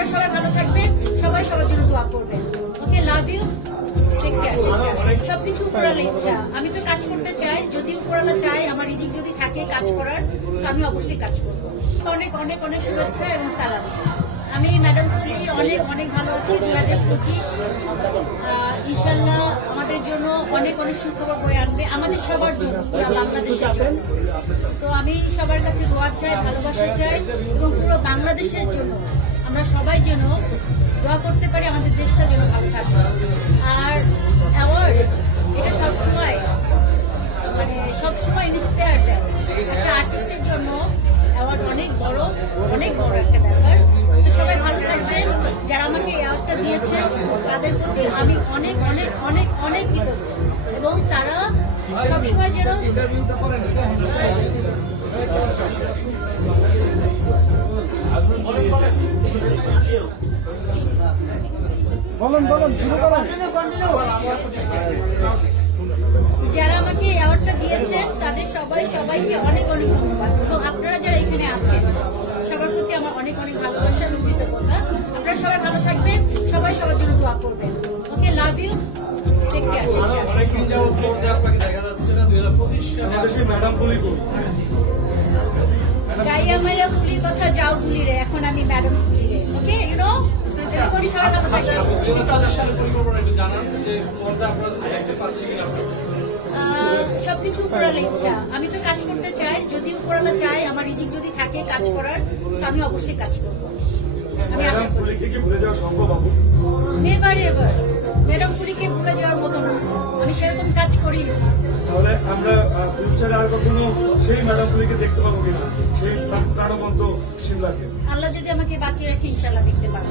আপনারা সবাই ভালো থাকবেন, সবাই সবার জন্য দোয়া করবেন। ওকে লাভ ইউ সবকিছু উপরালার ইচ্ছা। আমি তো কাজ করতে চাই, যদি উপরালা চাই আমার রিজিক যদি থাকে কাজ করার আমি অবশ্যই কাজ করব। অনেক অনেক অনেক শুভেচ্ছা এবং সালাম। আমি ম্যাডাম শ্রী অনেক অনেক ভালো আছি, দু হাজার পঁচিশ। আমাদের জন্য অনেক অনেক সুখবর বয়ে আনবে আমাদের সবার জন্য, পুরো বাংলাদেশের জন্য। তো আমি সবার কাছে দোয়া চাই, ভালোবাসা চাই এবং পুরো বাংলাদেশের জন্য। আমরা সবাই যেন দোয়া করতে পারি, আমাদের দেশটা যেন ভালো থাকে আর অ্যাওয়ার্ড, এটা সবসময় মানে সবসময় ইন্সপায়ার দেয়। একটা আর্টিস্টের জন্য অ্যাওয়ার্ড অনেক বড় অনেক বড় একটা ব্যাপার। তো সবাই ভালো থাকবেন। যারা আমাকে অ্যাওয়ার্ডটা দিয়েছেন, তাদের প্রতি আমি অনেক অনেক অনেক অনেক কৃতজ্ঞ। এবং তারা সবসময় যেন বলুন বলুন শুরু করেন। যারা আমাকে অ্যাওয়ার্ডটা দিয়েছেন তাদের সবাই সবাইকে অনেক অনেক ধন্যবাদ। এবং আপনারা যারা এখানে আছেন সবার প্রতি আমার অনেক অনেক ভালোবাসা এবং কৃতজ্ঞতা আপনারা সবাই ভালো থাকবেন সবাই সবার জন্য দোয়া করবেন। Okay love you take care অনেকদিন যাবত দেখা যাচ্ছে না দুই হাজার পঁচিশ সালে ম্যাডাম গাইয়া মাইয়া ফুলির কথা যাও ভুলি রে এখন আমি সবকিছু উপরালার ইচ্ছা আমি তো কাজ করতে চাই যদি উপরালা চাই আমার রিজিক যদি থাকে কাজ করার আমি অবশ্যই কাজ করব। আমি আশা ম্যাডাম করি নেভার এভার ফুলিকে ভুলে যাওয়ার মতো না। আমি সেরকম কাজ করি তাহলে আমরা ফিউচারে আর কখনো সেই ম্যাডাম বলিকে দেখতে পাবো কিনা? সেই প্রাণবন্ত শিমলাকে। আল্লাহ যদি আমাকে বাঁচিয়ে রাখে ইনশাল্লাহ দেখতে পাবো।